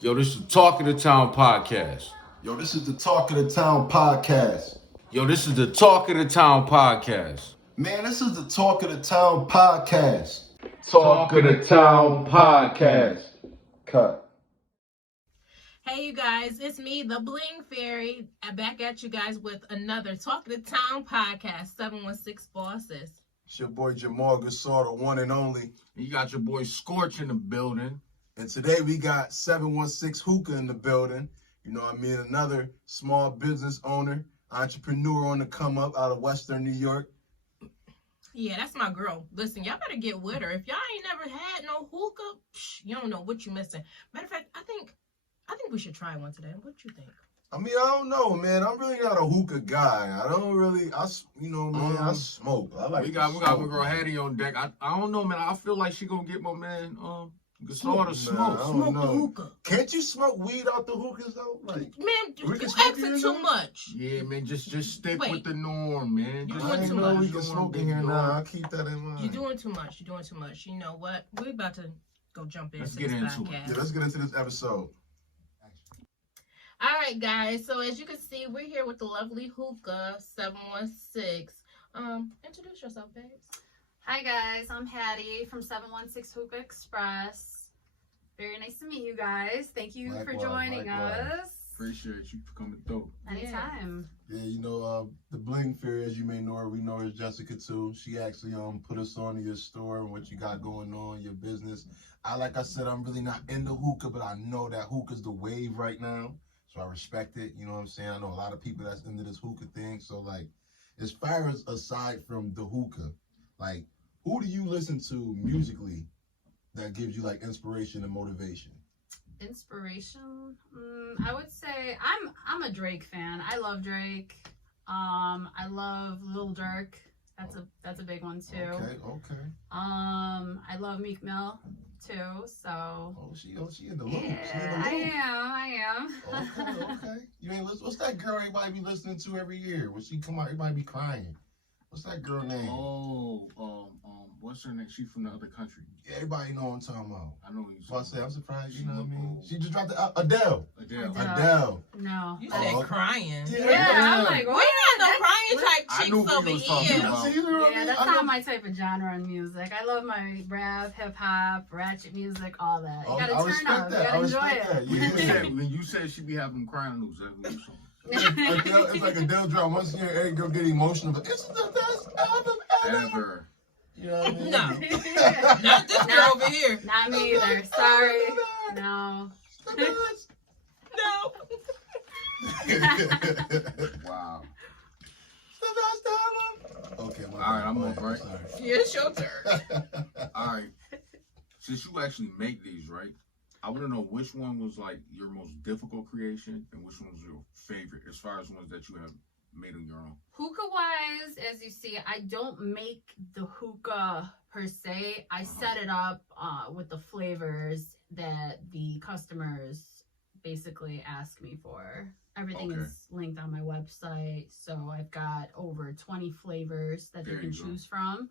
Yo, this is the Talk of the Town podcast. Yo, this is the Talk of the Town podcast. Yo, this is the Talk of the Town podcast. Man, this is the Talk of the Town podcast. Talk of the Town podcast. Cut. Hey, you guys, it's me, the Bling Fairy, back at you guys with another Talk of the Town podcast, 716 Bosses. It's your boy Jamal Gasol, the one and only. And you got your boy Scorch in the building. And today we got 716 Hookah in the building. You know what I mean? Another small business owner, entrepreneur on the come up out of Western New York. Yeah, that's my girl. Listen, y'all better get with her. If y'all ain't never had no hookah, you don't know what you missing. Matter of fact, I think we should try one today. What you think? I mean, I don't know, man. I'm really not a hookah guy. I smoke. I like we got to my smoke, girl man. Haddy on deck. I don't know, man. I feel like she gonna get my man Gasol to smoke. I don't Smoke know. the hookah. Can't you smoke weed out the hookahs though? Like, Man, We you can smoke asking it too in much. Yeah, man. Just stick Wait. with the norm, man. You Just doing I too didn't know much. we can smoke in here now. I'll keep that in mind. You're doing too much. You're doing too much. You know what? We're about to go jump into Let's this get into it. podcast. Yeah, let's get into this episode. All right, guys. So as you can see, we're here with the lovely Hookah 716. Introduce yourself, babes. Hi guys, I'm Haddy from 716 Hookah Express. Very nice to meet you guys. Thank you for Likewise, joining likewise. us. Appreciate you for coming through. Anytime. Yeah, you know, the Bling Fairy, as you may know her, we know her as Jessica too. She actually put us on to your store and what you got going on, your business. Like I said, I'm really not into hookah, but I know that hookah's the wave right now. So I respect it. You know what I'm saying? I know a lot of people that's into this hookah thing. So like, as far as aside from the hookah, like, who do you listen to musically that gives you like inspiration and motivation? Inspiration. I would say I'm a Drake fan. I love Drake. I love Lil Durk. That's a big one too. Okay. I love Meek Mill too. So. Oh, she in the loop. Yeah, I am. Okay. You ain't listen. What's that girl everybody be listening to every year? When she come out, everybody be crying. What's that girl name? What's her name? She from the other country. Yeah, everybody know what I'm talking about. I know you. So I say I'm surprised. You She know what I look mean? old. She just dropped the Adele. Adele. Adele. No. You said Oh. crying. Yeah, I'm like, We what? not no crying type I chicks knew what over you was talking here. about. See, you know what I Yeah, mean? that's I know- not my type of genre in music. I love my rap, hip hop, ratchet music, all that. You gotta I turn respect up. that. You I gotta enjoy respect that. it. Yeah. When you said she be having crying news, that's what you saw. Adele, it's like Adele drop once a year, every girl get emotional, but it's the best album ever. Ever. You know what I mean? No. Not this girl over here. Not me either. Sorry. No. It's No. the best. Wow. It's the best album. Okay, All right, I'm up, right? Sorry. Yeah, it's your turn. All right. Since you actually make these, right? I want to know which one was like your most difficult creation and which one was your favorite as far as ones that you have made on your own. Hookah wise, as you see, I don't make the hookah per se. I set it up with the flavors that the customers basically ask me for. Everything Okay. is linked on my website. So I've got over 20 flavors that There they can you go. choose from.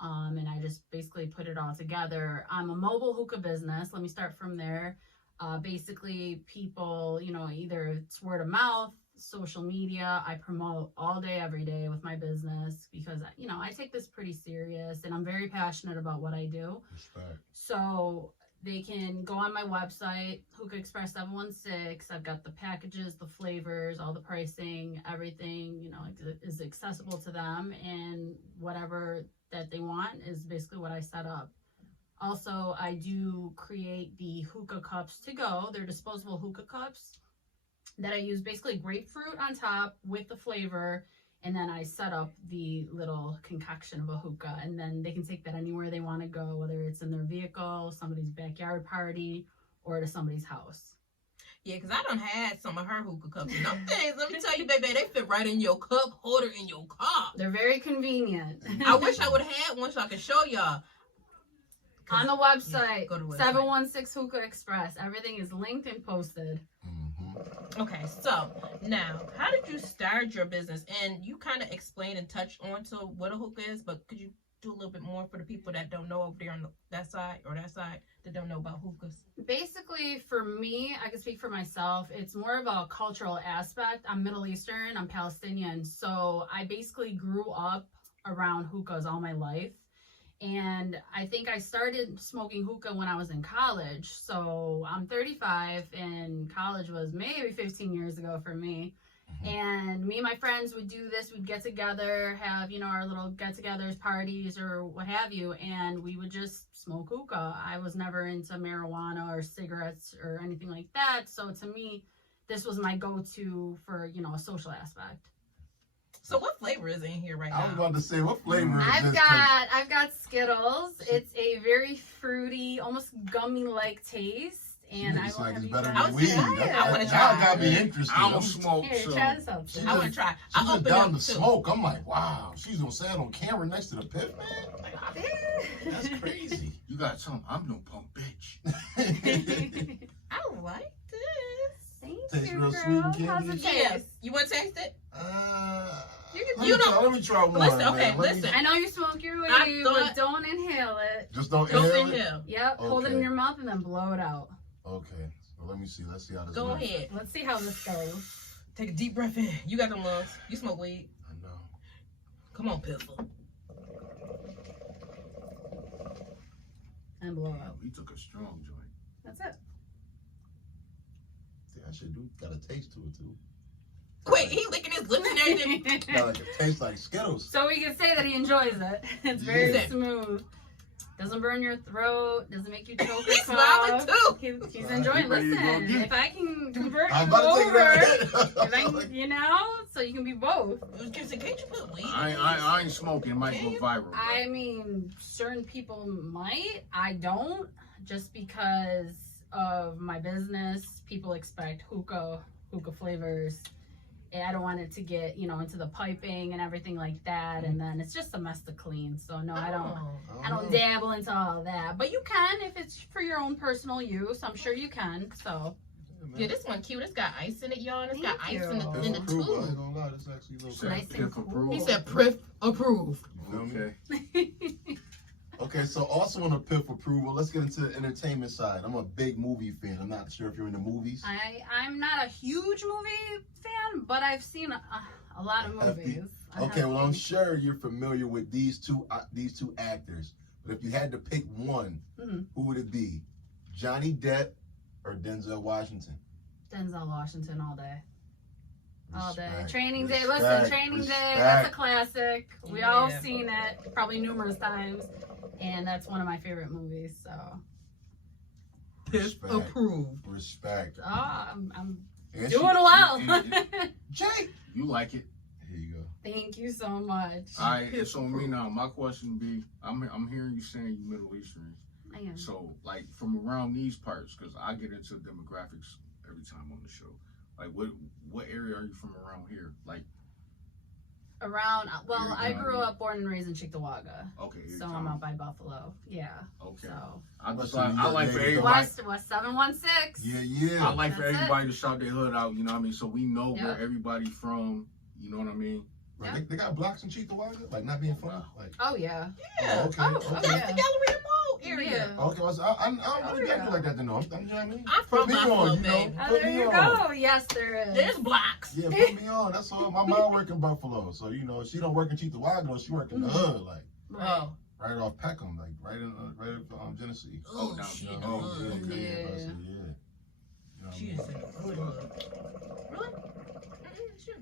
And I just basically put it all together. I'm a mobile hookah business. Let me start from there. Basically, people, either it's word of mouth, social media. I promote all day, every day with my business because, I take this pretty serious and I'm very passionate about what I do. Respect. So they can go on my website, Hookah Express 716. I've got the packages, the flavors, all the pricing, everything, is accessible to them, and whatever that they want is basically what I set up. Also, I do create the hookah cups to go. They're disposable hookah cups that I use basically grapefruit on top with the flavor, and then I set up the little concoction of a hookah, and then they can take that anywhere they want to go, whether it's in their vehicle, somebody's backyard party, or to somebody's house. Yeah, because I done had some of her hookah cups. And them things, let me tell you, baby, they fit right in your cup holder in your car. They're very convenient. I wish I would have had one so I could show y'all. On the website, Go to the website. 716 Hookah Express. Everything is linked and posted. Okay, so now, how did you start your business? And you kind of explained and touched on to what a hookah is, but could you do a little bit more for the people that don't know over there on that side that don't know about hookahs? Basically, for me, I can speak for myself. It's more of a cultural aspect. I'm Middle Eastern. I'm Palestinian. So I basically grew up around hookahs all my life. And I think I started smoking hookah when I was in college. So I'm 35, and college was maybe 15 years ago for me. And me and my friends would do this. We'd get together, have, our little get-togethers, parties, or what have you. And we would just smoke hookah. I was never into marijuana or cigarettes or anything like that. So to me, this was my go-to for, a social aspect. So what flavor is in here right now? I was about to say, what flavor is I've this? got Skittles. It's a very fruity, almost gummy-like taste. And I It's will like have it's you better guys than weed. I wanna That try. got me interested. I don't smoke, Here, so try this out. She I want to try. She's I'll just open down up to too. smoke. I'm like, wow. She's gonna say it on camera next to the pit, man. Like, that's crazy. you got something. I'm no punk bitch. I like this. Thank Tastes you, real girl. sweet and How's candy. it Yeah. taste? You want to taste it? Let me try one. Listen, man. okay, Let me- listen. I know you smoke your I weed, thought- but don't inhale it. Just don't Don't inhale it? inhale. Yep, hold it in Okay. your mouth and then blow it out. Okay. So let me see. Let's see how this Go goes. ahead. Let's see how this goes. Take a deep breath in. You got them lungs. You smoke weed. I know. Come on, Piffle. And blow out. He took a strong joint. That's it. Yeah, I should do. Got a taste to it too. Wait, he licking his lips and everything. Got like a taste like Skittles. So we can say that he enjoys it. It's very Yeah. smooth. Doesn't burn your throat. Doesn't make you choke or He's cough. smiling too. He's enjoying. You ready to go Listen, get it? if I can convert I'm you about to take over, it if out. I can, so you can be both. Can't you put weed? I ain't smoking. It might go viral. I mean, certain people might. I don't, just because of my business. People expect hookah flavors. And I don't want it to get, into the piping and everything like that. And then it's just a mess to clean. So no, I don't dabble into all of that. But you can if it's for your own personal use. I'm sure you can. So Yeah, this one cute. It's got ice in it, y'all. And it's got Thank ice in you. the It's in the approved. I ain't tube. gonna lie. This actually looks Said Nice and Piff cool. approved. He said Priff approved. You feel me? Okay. Okay, so also on the PIF approval, let's get into the entertainment side. I'm a big movie fan. I'm not sure if you're into movies. I'm not a huge movie fan, but I've seen a lot of movies. Okay, well I'm sure you're familiar with these two actors. But if you had to pick one, Mhm. who would it be? Johnny Depp or Denzel Washington? Denzel Washington all day. All day. Respect, Training Day. respect, Listen, Training Day, that's a respect. classic. We Yeah. all seen it, probably numerous times. And that's one of my favorite movies. So, Piff Respect. approved. Respect. I'm And doing well. Jake! You like it. Here you go. Thank you so much. All right, it's on me now. My question be, I'm hearing you saying you Middle Eastern. I am. So, like, from around these parts, because I get into demographics every time on the show. Like, what area are you from around here? Like, Around, well, You're I down grew here. up, born and raised in Cheektowaga. okay, here So you I'm come. out by Buffalo. Yeah. Okay. So, I just Listen, I like for yeah, everybody. West 716. Yeah. I like for That's it. everybody to shout their hood out. You know what I mean? So we know Yeah. where everybody from. You know what I mean? Right, they got blocks in Cheektowaga? Like, not being funny? Like, Oh, yeah. Yeah. okay. Oh, okay. That's yeah. the Galleria Mall area. Yeah. Okay, well, so I don't really get yeah. you like that to know. You know what I mean? I'm from Put me Buffalo, on, baby. Oh, Put there me you on. go. Yes, there is. There's blocks. Yeah, put me on. That's all. My mom work in Buffalo, so she don't work in Cheektowaga. She work in the hood, like Oh. right off Peckham, like right in Genesee. Oh, down she here. in the Oh, hood. okay, Yeah. I said, yeah. You know what I She mean? is in the hood. Really? Mm-mm, sure.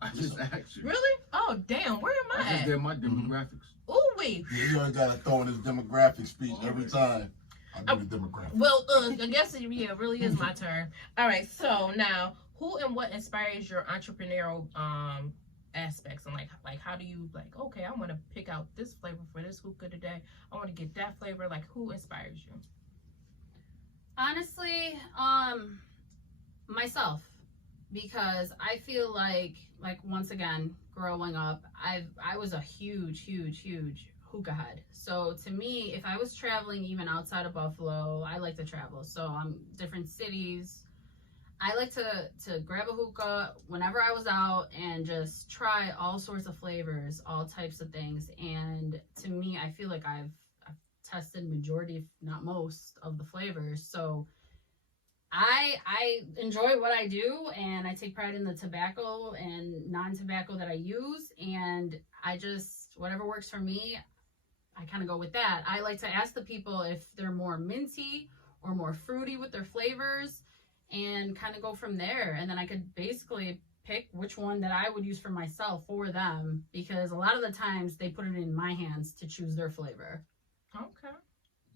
I just asked you. Really? Oh, damn. Where am I I just at? did my demographics. Ooh, wee. Yeah, you always gotta throw in this demographic speech every time. I do the demographic. Well, I guess it really is my turn. All right. So now, who and what inspires your entrepreneurial aspects? And like how do you okay, I want to pick out this flavor for this hookah today. I want to get that flavor. Like, who inspires you? Honestly, myself, because I feel like once again, growing up, I was a huge hookah head. So to me, if I was traveling even outside of Buffalo, I like to travel. So I'm different cities. I like to grab a hookah whenever I was out and just try all sorts of flavors, all types of things. And to me, I feel like I've tested majority, if not most, of the flavors. So I enjoy what I do, and I take pride in the tobacco and non-tobacco that I use. And I just, whatever works for me, I kind of go with that. I like to ask the people if they're more minty or more fruity with their flavors, and kind of go from there. And then I could basically pick which one that I would use for myself for them, because a lot of the times they put it in my hands to choose their flavor. Okay.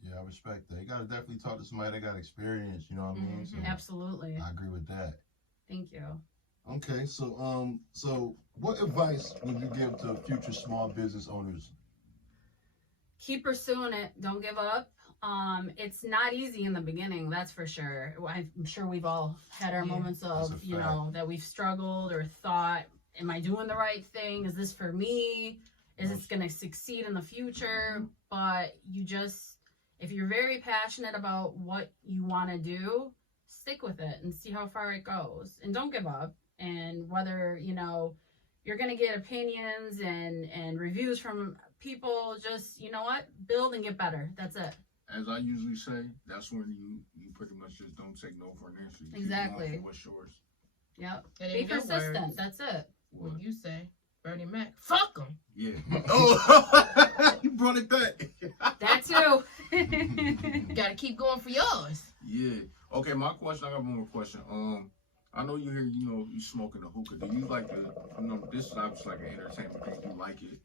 Yeah, I respect that. You gotta definitely talk to somebody that got experience, you know what I mean? So Absolutely. I agree with that. Thank you. Okay, so what advice would you give to future small business owners? Keep pursuing it. Don't give up. It's not easy in the beginning, that's for sure. I'm sure we've all had our moments of, you know, that we've struggled or thought, am I doing the right thing? Is this for me? Is this going to succeed in the future? But you just, if you're very passionate about what you want to do, stick with it and see how far it goes. And don't give up. And whether, you know, you're going to get opinions and reviews from people, just, you know what? Build and get better. That's it. As I usually say, that's when you pretty much just don't take no for an answer. You Exactly. keep going for what's yours. Yep. And Be in your persistent. words, That's it. when you say Bernie Mac, fuck him. Yeah. Oh, you brought it back. That too. Gotta keep going for yours. Yeah. Okay, my question, I got one more question. I know you hear, you know, you smoking a hookah. Do you like the, you know, this is obviously like an entertainment thing. You like it.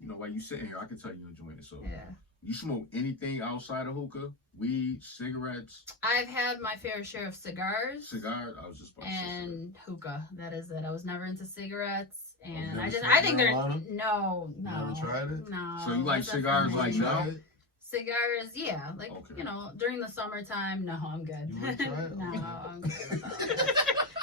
You know, while you sitting here, I can tell you enjoying it. So, Yeah. you smoke anything outside of hookah? Weed, cigarettes? I've had my fair share of cigars. Cigars? I was just about to say And hookah. That is it. I was never into cigarettes. And never I think they're, smoked marijuana? No. You never tried it? No. So you like That's a cigars for like me. now? Cigars, yeah. Like, Okay. you know, during the summertime, no, I'm good. You wanna try it? No, I'm good.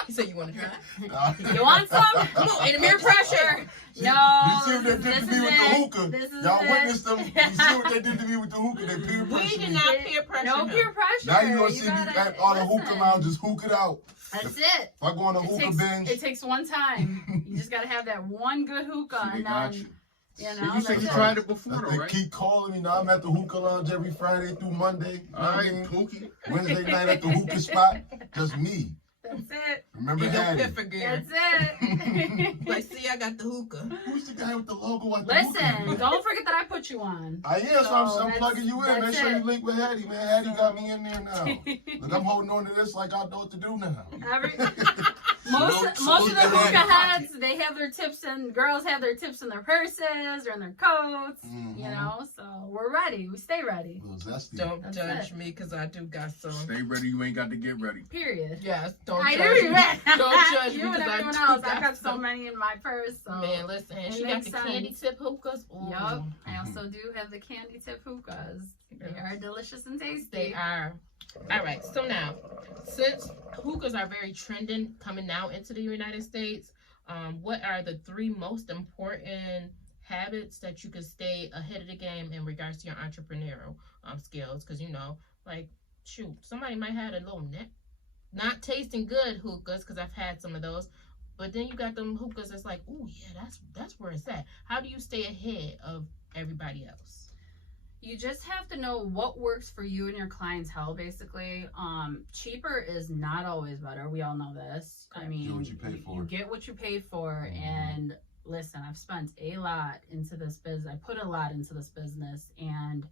You said you want to try? You want some? Come on, in the mirror pressure. No, You see what they did this to me is with it. the hookah? This is Y'all it. witnessed them. You see what they did to me with the hookah? They peer We pressured did me. not peer pressure. No him. peer pressure. Now you gonna see me gotta- at all the hookah listen. lounges hook it out. That's it. If I go on a hookah binge, It takes one time. You just gotta have that one good hookah, See, they and got then you. you See, know. you said that's you it. tried it before, though, they right? keep calling me. Now I'm at the hookah lounge every Friday through Monday. You know All what I right, mean? Pookie. Wednesday night at the hookah spot, just me. That's it. Remember In your Haddy? piffer gear. That's it. Like, see, I got the hookah. Who's the guy with the logo at the Listen, hookah? don't forget that I put you on. Yeah, so I'm that's- plugging you in. Make that's sure you it. link with Haddy, man. Haddy got me in there now. Look, I'm holding on to this like I know what to do now. Most of the Salute to hookah Haddy. heads, they have their tips, and girls have their tips in their purses or in their coats. Mhm. You know, so we're ready. We stay ready. A little zesty. Don't That's judge it. me, because I do got some. Stay ready, you ain't got to get ready. Period. Yes, don't I judge do. me. Don't judge me, You and because I everyone do else. I got got so some. many in my purse. So. Man, listen, and It she got makes the sense. candy tip hookahs. Ooh. Yup. I also do have the candy tip hookahs. They are delicious and tasty. They are. All right, so now, since hookahs are very trending coming now into the United States, what are the 3 most important habits that you could stay ahead of the game in regards to your entrepreneurial skills? Because, you know, like, shoot, somebody might have a little not tasting good hookahs, because I've had some of those, but then you got them hookahs that's like, ooh, yeah, that's where it's at. How do you stay ahead of everybody else? You just have to know what works for you and your clientele, basically. Cheaper is not always better. We all know this. I mean, Get what you pay for. you get what you pay for. Mhm. And listen, I've spent a lot into this business. I put a lot into this business. And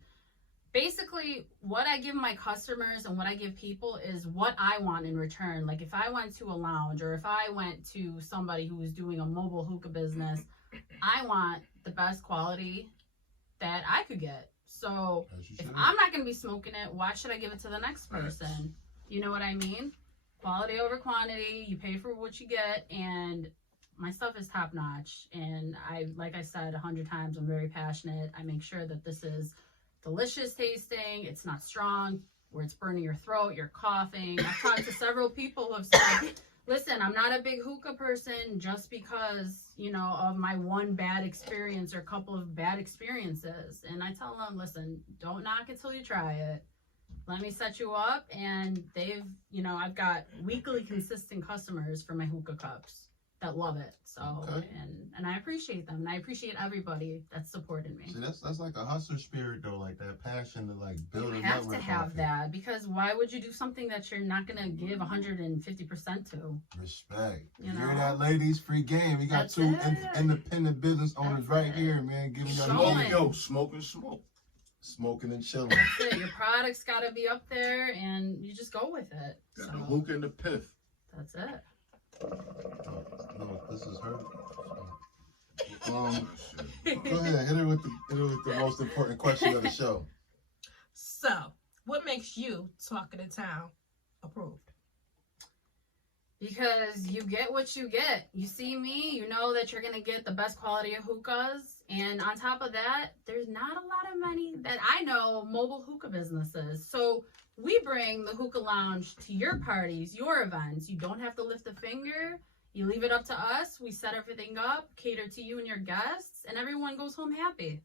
basically, what I give my customers and what I give people is what I want in return. Like, if I went to a lounge or if I went to somebody who was doing a mobile hookah business, I want the best quality that I could get. So As you if should. I'm not going to be smoking it, why should I give it to the next person? You know what I mean? Quality over quantity. You pay for what you get, and my stuff is top notch. And like I said 100 times, I'm very passionate. I make sure that this is delicious tasting. It's not strong, where it's burning your throat, you're coughing. I've talked to several people who have said, listen, I'm not a big hookah person just because, you know, of my one bad experience or a couple of bad experiences. And I tell them, listen, don't knock it till you try it. let me set you up. And they've, I've got weekly consistent customers for my hookah cups that love it. So, Okay. and I appreciate them. And I appreciate everybody that's supported me. See, that's like a hustler spirit though, like that passion to like build You a have network. to have off it. that, because why would you do something that you're not going to give 150% to? Respect. You You know? hear that, ladies? Free game. We got That's two it. independent business owners That's right it. here, man. Giving y'all Showing. the game. Yo, smoke and smoke. Smoking and chilling. That's it. Your product's got to be up there, and you just go with it. Got So, the hookah and the piff. that's it. No, this is her. Oh, shit. Go ahead, hit her with the most important question of the show. So, what makes you talk of the town approved? Because you get what you get. You see me, you know that you're going to get the best quality of hookahs. And on top of that, there's not a lot of many that I know mobile hookah businesses. So we bring the hookah lounge to your parties, your events. You don't have to lift a finger. You leave it up to us. We set everything up, cater to you and your guests, and everyone goes home happy.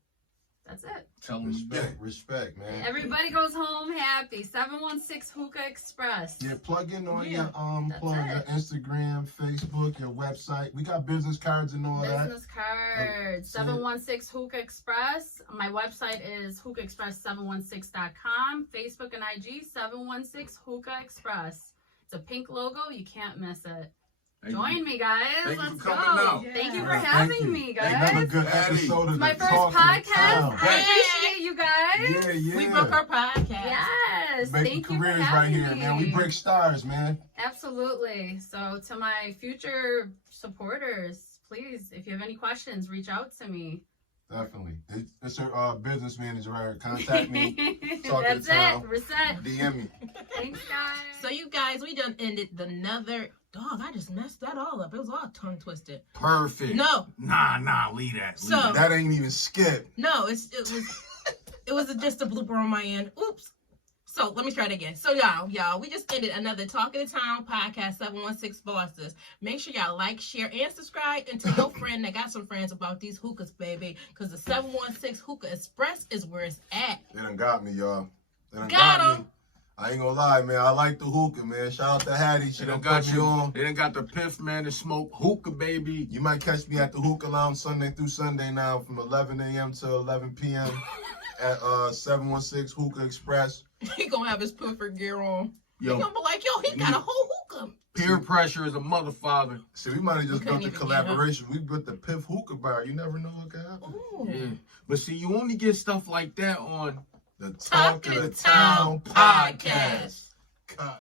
That's it. Tell them Respect, man. Everybody goes home happy. 716 Hookah Express. Yeah, plug in on Yeah, your plug your Instagram, Facebook, your website. We got business cards and all that. Business cards. 716 Hookah Express. My website is hookahexpress716.com. Facebook and IG 716 Hookah Express. It's a pink logo. You can't miss it. Join me, guys. Thank you Let's for go. coming out. Thank you Yeah. for Thank having you. me, Another guys. good Haddy. episode of It's my the first Talk of the podcast. Town. I appreciate you guys. Yeah, yeah. We broke our podcast. Yes. Making Thank you for careers right having here, me. man. We break stars, man. Absolutely. So to my future supporters, please, if you have any questions, reach out to me. Definitely. It's her business manager right here. Contact me. Talk to That's the town. it. Reset. DM me. Thanks, guys. So you guys, we done ended another. Dog, I just messed that all up. It was all tongue twisted. Perfect. No, Nah, leave that. So- Leave that. That ain't even skip. no, it was just a blooper on my end. Oops. So let me try it again. So y'all, we just ended another Talk of the Town podcast 716 Bosses. Make sure y'all like, share, and subscribe, and tell your friend that got some friends about these hookahs, baby. Because the 716 Hookah Express is where it's at. They done got me, y'all. They done Got got 'em. me. I ain't gonna lie, man. I like the hookah, man. Shout out to Haddy. She They done done got put me on. you. They done got the piff, man, to smoke hookah, baby. You might catch me at the Hookah Lounge Sunday through Sunday now from 11 a.m. to 11 p.m. at 716 Hookah Express. He gonna have his puffer gear on. He Yo, gonna be like, yo, he got a whole hookah. peer pressure is a motherfather. See, we might have just We couldn't built a even get up. collaboration. We built the Piff Hookah Bar. You never know what can happen. Ooh. Yeah. But see, you only get stuff like that on The Talk Talk of of the the Town Town podcast. podcast. God.